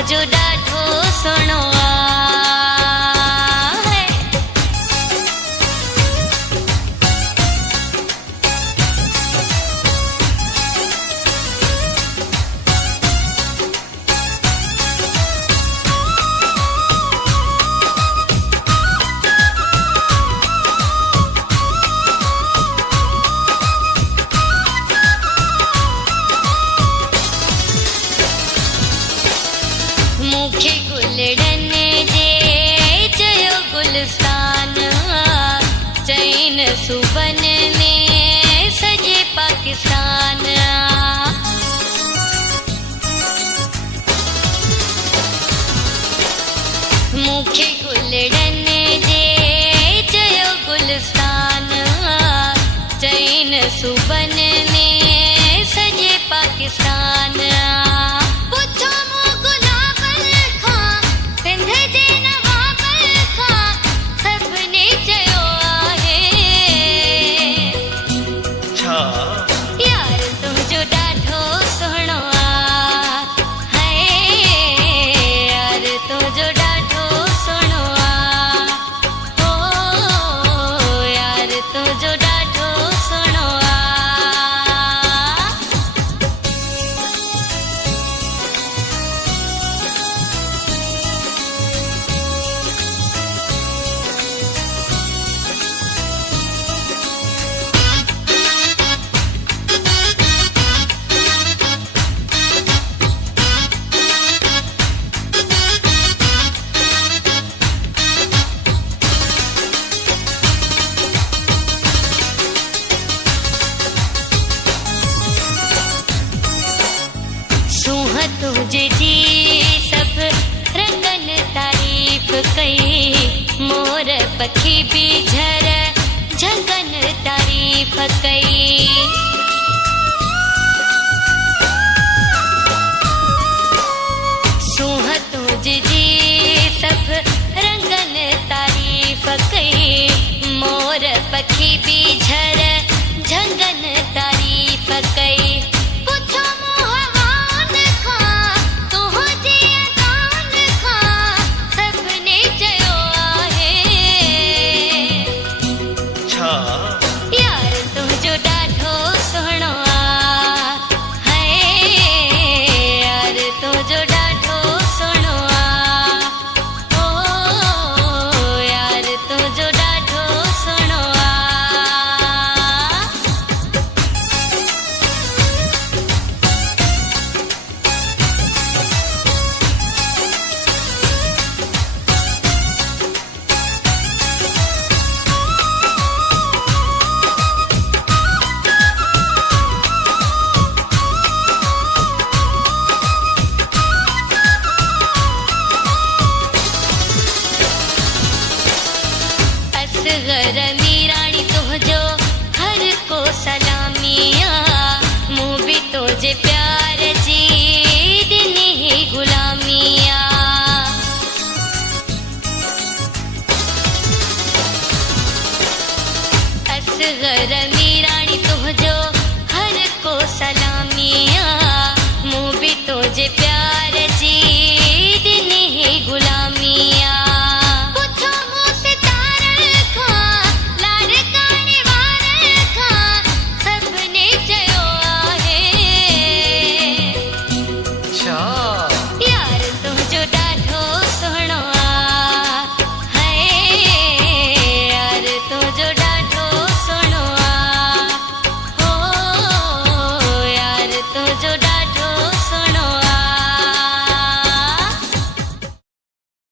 तुझो ॾाढो सुहिणो आहे। मूंखे गुलड़न जे चयो गुलस्तान, चईन सूबन में सॼे पाकिस्तान। मूंखे गुलड़न जे चयो गुलस्तान, चईन सूबन में सॼे पाकिस्तान। पुछो मूं गुलाबन खां, सिंध जे नवाबन खां, सभिनी चयो आहे छा यार तुंहिंजो ॾाढो सुहिणो आहे। यार तुंहिंजो ॾाढो सुहिणो आहे। हो यार तुंहिंजो ॾाढो सुहिणो आहे। सूंह तुझे जी सब रंगन तारीफ़ कई, मोर पखी भी झर झंगन तारीफ़ कई। सूंह तुझे जी सब रंगन तारीफ़ कई, मोर पखी भी झर झंगन तारीफ़ कई। पुछो मूं हवान खां, तुंहिंजी अदान खां, सभिनी चयो आहे छा यार तुंहिंजो ॾाढो सुहिणो आहे। यार तुंहिंजो ॾाढो सुहिणो आहे। हो यार तुंहिंजो ॾाढो सुहिणो आहे। असगर मीराणी तुझो हर को सलामिया, मूं भी तुझे प्यार जी ॾिनी ही गुलामिया। असगर मीराणी तुझो हर को सलामिया,